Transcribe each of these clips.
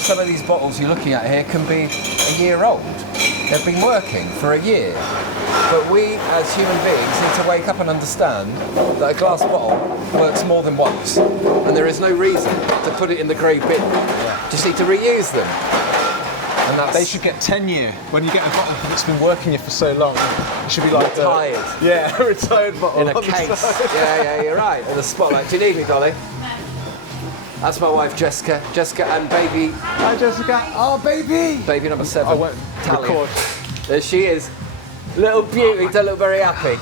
some of these bottles you're looking at here can be a year old. They've been working for a year. But we, as human beings, need to wake up and understand that a glass bottle works more than once. And there is no reason to put it in the grey bin. Yeah. Just need to reuse them. And that's... They should get 10 year. When you get a bottle that's been working here for so long, it should be like retired. Yeah, a retired bottle. In a case. Yeah, you're right. In the spotlight. Do you need me, Dolly? That's my wife, Jessica. Jessica and baby. Hi, Jessica. Oh, baby. Baby number 7. I won't record. There she is. Little beauty. Don't look very happy.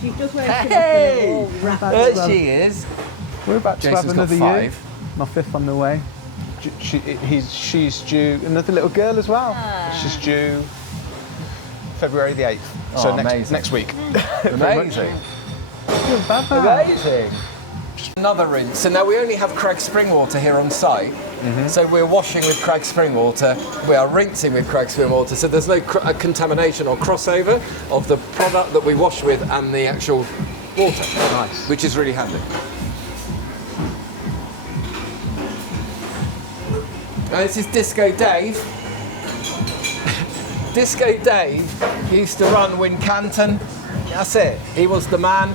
She's just Hey! There she is. We're about to Jason's have another got 5. year. My 5th on the way. She's due another little girl as well. She's due February the 8th. So next week. Amazing. Amazing. Another rinse. So now we only have Craig Springwater here on site. So we're washing with Craig Springwater. We are rinsing with Craig Springwater. So there's no contamination or crossover of the product that we wash with and the actual water. Nice. Which is really handy. Now this is Disco Dave. Disco Dave used to run Wincanton. That's it. He was the man.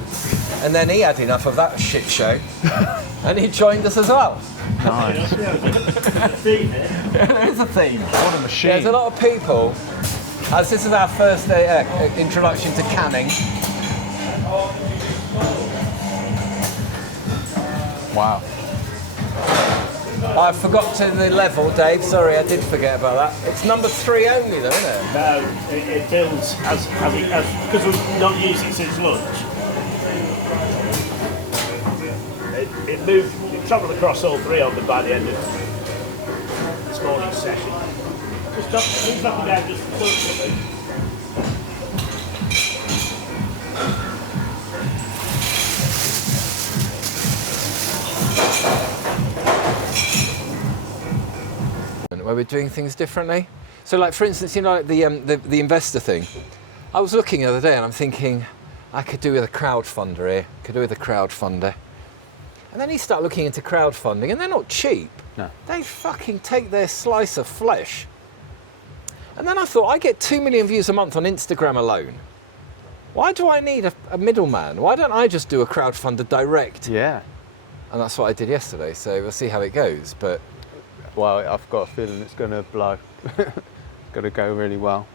And then he had enough of that shit show. And he joined us as well. Nice. There is a theme. What a machine. There's a lot of people, as this is our first introduction to canning. Wow. I forgot to the level, Dave. Sorry, I did forget about that. It's number 3 only, though, isn't it? No, it builds as because we've not used it since lunch. It moved. It travelled across all 3 of them by the end of this morning's session. Just up and down just a touch, Where we're doing things differently. So, like for instance, you know, like the investor thing. I was looking the other day and I'm thinking, I could do with a crowdfunder here. Could do with a crowdfunder. And then you start looking into crowdfunding, and they're not cheap. No. They fucking take their slice of flesh. And then I thought, I get 2 million views a month on Instagram alone. Why do I need a middleman? Why don't I just do a crowdfunder direct? Yeah. And that's what I did yesterday. So we'll see how it goes. But Well, I've got a feeling it's going to blow. It's going to go really well.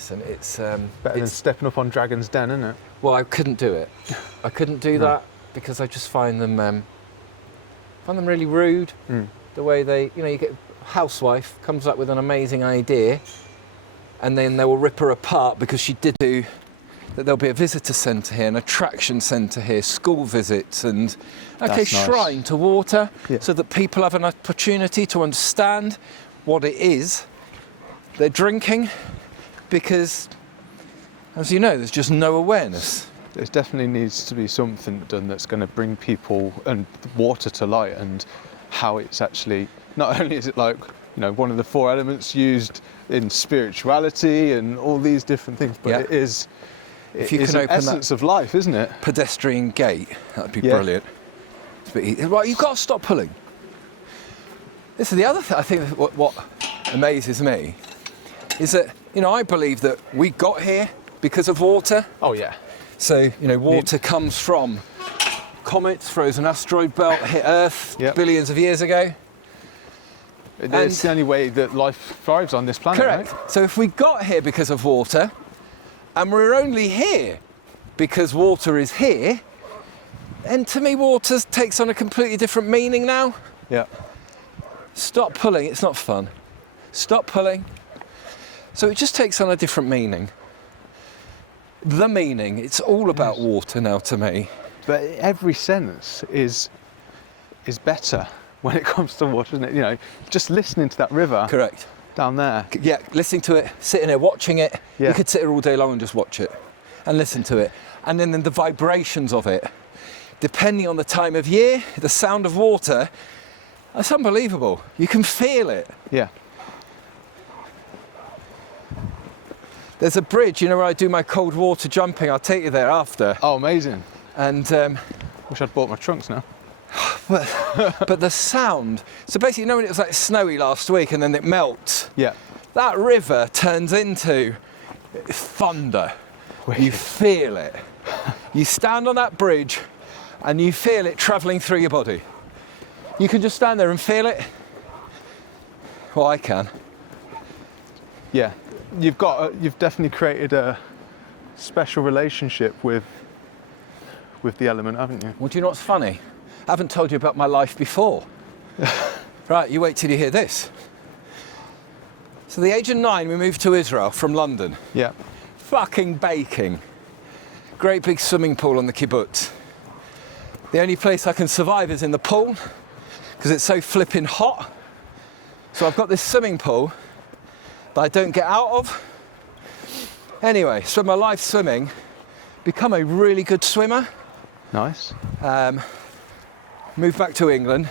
listen, it's Better than stepping up on Dragon's Den, isn't it? Well, I couldn't do it. I couldn't do that because I just find them really rude. The way they, you get a housewife comes up with an amazing idea, and then they will rip her apart because she did do that. There'll be a visitor centre here, an attraction centre here, school visits, and That's nice. shrine to water, Yeah. so that people have an opportunity to understand what it is they're drinking, because, as you know, there's just no awareness. There definitely needs to be something done that's going to bring people and water to light, and how it's actually, not only is it like, one of the 4 elements used in spirituality and all these different things, but Yeah. it is, If you it's can an open essence of life, isn't it? Pedestrian gate, that'd be Yeah. brilliant. But right, you've got to stop pulling. This is the other thing. I think what amazes me is that I believe that we got here because of water. Oh yeah. So water comes from comets, frozen asteroid belt hit Earth Yep. billions of years ago. It's the only way that life thrives on this planet, Correct. right? So if we got here because of water, and we're only here because water is here, then to me water takes on a completely different meaning now. Yeah. Stop pulling, it's not fun. Stop pulling. So it just takes on a different meaning. The meaning, it's all about water now to me. But every sentence is better when it comes to water, isn't it? Just listening to that river Correct. down there. Yeah, listening to it, sitting there watching it. Yeah. You could sit here all day long and just watch it and listen to it. And then the vibrations of it, depending on the time of year, the sound of water, that's unbelievable. You can feel it. Yeah. There's a bridge, where I do my cold water jumping. I'll take you there after. Oh, amazing. And Wish I'd bought my trunks now. But the sound. So basically, you know when it was like snowy last week and then it melts? Yeah. That river turns into thunder. You feel it. You stand on that bridge and you feel it travelling through your body. You can just stand there and feel it. Well, I can. Yeah. You've definitely created a special relationship with the element, haven't you? Well, do you know what's funny? I haven't told you about my life before. Right, you wait till you hear this. So the age of 9, we moved to Israel from London. Yeah. Fucking baking. Great big swimming pool on the kibbutz. The only place I can survive is in the pool because it's so flipping hot. So I've got this swimming pool that I don't get out of. Anyway, spent my life swimming, become a really good swimmer. Nice. Moved back to England,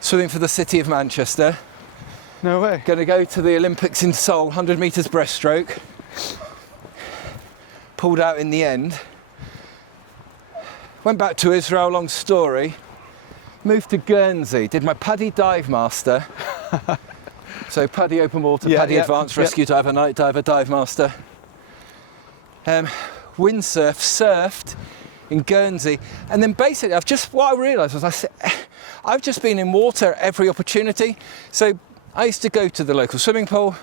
swimming for the city of Manchester. No way. Going to go to the Olympics in Seoul, 100 metres breaststroke. Pulled out in the end. Went back to Israel, long story. Moved to Guernsey, did my PADI dive master. So PADI open water, PADI advanced rescue diver, night diver, dive master. Windsurf, surfed in Guernsey. And then basically, what I realised was I've just been in water at every opportunity. So I used to go to the local swimming pool,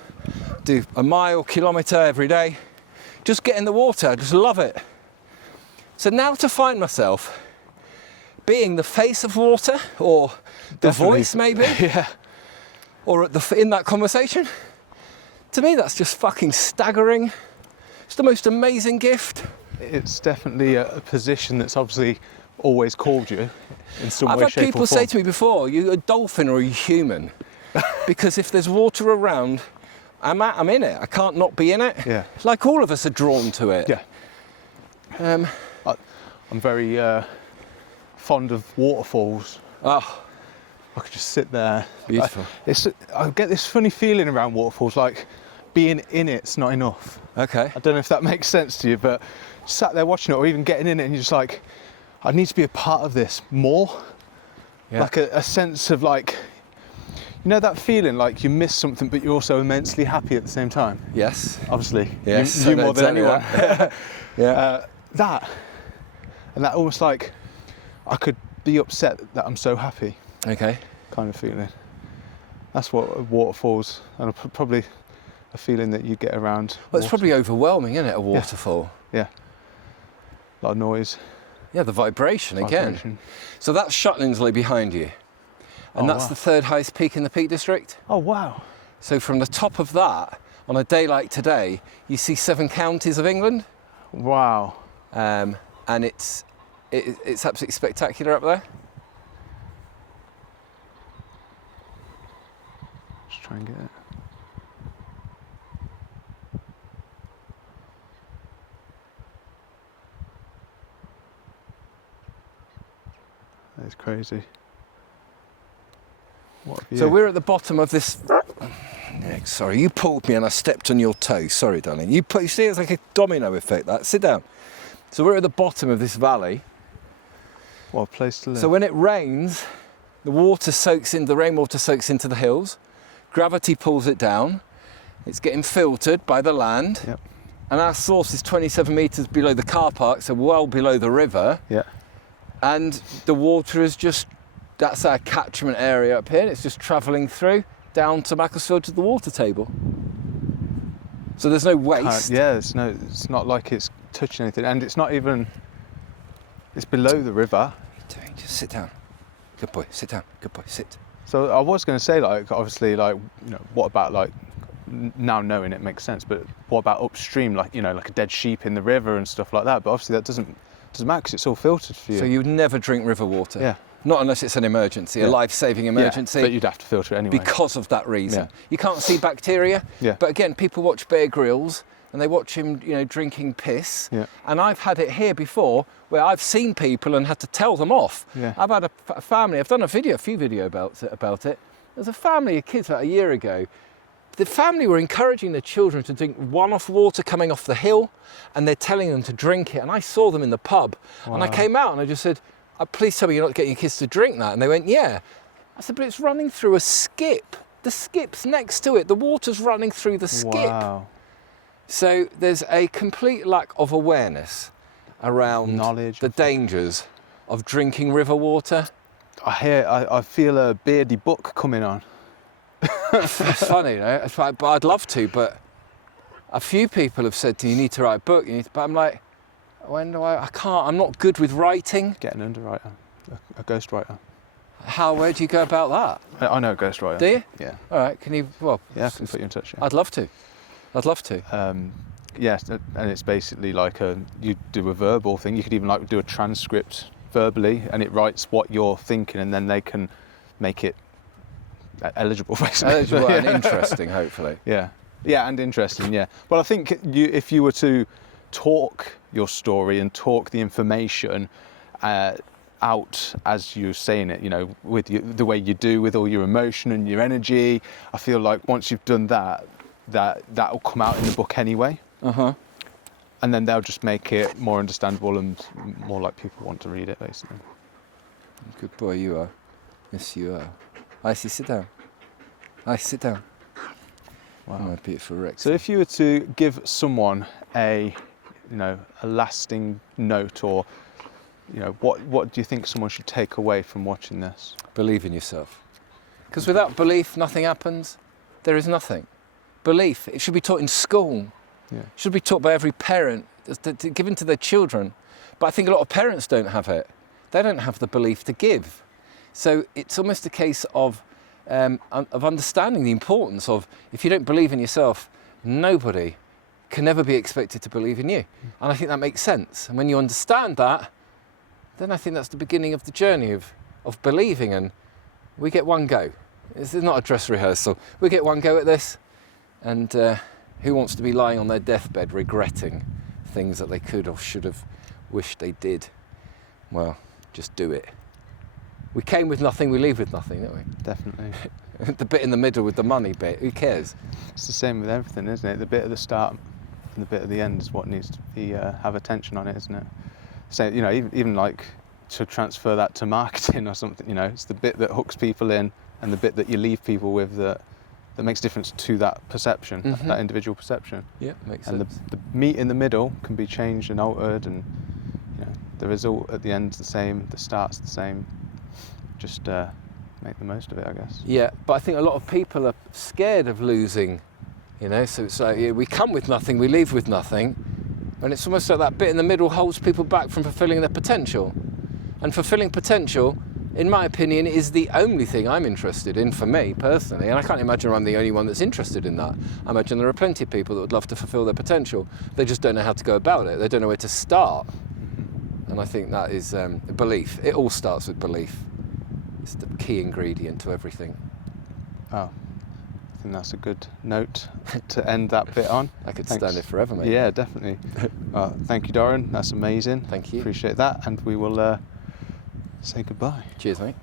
do a mile, kilometre every day, just get in the water, I just love it. So now to find myself being the face of water, or the Definitely. voice maybe, Yeah. or in that conversation, to me that's just fucking staggering. It's the most amazing gift. It's definitely a position that's obviously always called you in some I've way, had shape people or form. say to me before, you a dolphin or a human? Because if there's water around, I'm in it. I can't not be in it. Yeah. Like all of us are drawn to it. Yeah. I'm very fond of waterfalls. Oh, I could just sit there. beautiful. I get this funny feeling around waterfalls, like being in it's not enough. Okay. I don't know if that makes sense to you, but sat there watching it or even getting in it and you're just like, I need to be a part of this more. Yeah. Like a sense of like, you know that feeling like you miss something but you're also immensely happy at the same time? Yes. Obviously. Yes. You I know more than exactly anyone. that. Yeah. That almost like I could be upset that I'm so happy Okay. kind of feeling. That's what waterfalls, and probably a feeling that you get around. Well, it's water. probably overwhelming, isn't it, a waterfall? Yeah. A lot of noise. Yeah, the vibration again. Vibration. So that's Shutlingsley behind you. And Oh, that's wow. the third highest peak in the Peak District. Oh wow. So from the top of that, on a day like today, you see 7 counties of England. Wow. And it's absolutely spectacular up there. Just try and get it. That's crazy. What a view. So we're at the bottom of this. Sorry, you pulled me and I stepped on your toe. Sorry, darling. You see, it's like a domino effect. That. Sit down. So we're at the bottom of this valley. What a place to live. So when it rains, the rainwater soaks into the hills. Gravity pulls it down. It's getting filtered by the land. Yep. And our source is 27 metres below the car park, so well below the river. Yeah. And the water is that's our catchment area up here. It's just travelling through down to Macclesfield to the water table. So there's no waste. Yeah, it's not like it's touching anything, and it's not even. It's below the river. What are you doing? Just sit down. Good boy. Sit down. Good boy. Sit. So I was going to say, like, obviously, like, you know, what about like now knowing it makes sense, but what about upstream, like, you know, like a dead sheep in the river and stuff like that? But obviously that doesn't matter because it's all filtered for you. So you would never drink river water. Yeah. Not unless it's an emergency, a Yeah. life-saving emergency. Yeah, but you'd have to filter it anyway. Because of that reason. Yeah. You can't see bacteria. Yeah. But again, people watch Bear Grylls and they watch him, you know, drinking piss. Yeah. And I've had it here before where I've seen people and had to tell them off. Yeah. I've had a family, I've done a few videos about it. There's a family of kids about a year ago. The family were encouraging their children to drink one-off water coming off the hill, and they're telling them to drink it. And I saw them in the pub, and I Wow. came out and I just said, please tell me you're not getting your kids to drink that. And they went, yeah. I said, but it's running through a skip. The skip's next to it. The water's running through the skip. Wow. So there's a complete lack of awareness around Knowledge the dangers of drinking river water. I feel a beardy book coming on. It's funny, you know. It's like, but I'd love to, but a few people have said to me, you need to write a book. But I'm like, when do I can't. I'm not good with writing. Get an underwriter, a ghostwriter. Where do you go about that? I know a ghostwriter. Do you? Yeah. All right. Can you? Well, Yeah, I can put you in touch. Yeah. I'd love to. Yes, and it's basically like you do a verbal thing. You could even like do a transcript verbally, and it writes what you're thinking, and then they can make it eligible, basically. Eligible and interesting, hopefully. Yeah, and interesting. Yeah, but I think if you were to talk your story and talk the information out as you're saying it, you know, with the way you do, with all your emotion and your energy, I feel like once you've done that will come out in the book anyway. And then they'll just make it more understandable and more like people want to read it, basically. Good boy you are. Yes, you are. I see. Sit down. Sit down. Wow. My beautiful Rex. So if you were to give someone a lasting note, or what do you think someone should take away from watching this? Believe in yourself. Because without belief, nothing happens. There is nothing. Belief, it should be taught in school. Yeah. It should be taught by every parent, given to their children. But I think a lot of parents don't have it. They don't have the belief to give. So it's almost a case of understanding the importance of, if you don't believe in yourself, nobody can ever be expected to believe in you. And I think that makes sense. And when you understand that, then I think that's the beginning of the journey of believing. And we get one go. This is not a dress rehearsal. We get one go at this. And who wants to be lying on their deathbed regretting things that they could or should have wished they did? Well, just do it. We came with nothing, we leave with nothing, don't we? Definitely. The bit in the middle with the money bit, who cares? It's the same with everything, isn't it? The bit at the start and the bit at the end is what needs to be have attention on it, isn't it? So, even like to transfer that to marketing or something, it's the bit that hooks people in and the bit that you leave people with that makes a difference to that perception, that individual perception. Yeah, makes sense. And the meat in the middle can be changed and altered, and the result at the end's the same, the start's the same. Just make the most of it, I guess. Yeah, but I think a lot of people are scared of losing, so it's like we come with nothing, we leave with nothing, and it's almost like that bit in the middle holds people back from fulfilling their potential. And fulfilling potential, in my opinion, is the only thing I'm interested in, for me personally, and I can't imagine I'm the only one that's interested in that. I imagine there are plenty of people that would love to fulfill their potential. They just don't know how to go about it. They don't know where to start. And I think that is belief. It all starts with belief. It's the key ingredient to everything. Oh, I think that's a good note to end that bit on. I could stand it forever, mate. Yeah, definitely. Thank you, Darren. That's amazing. Thank you. Appreciate that. And we will say goodbye. Cheers, mate.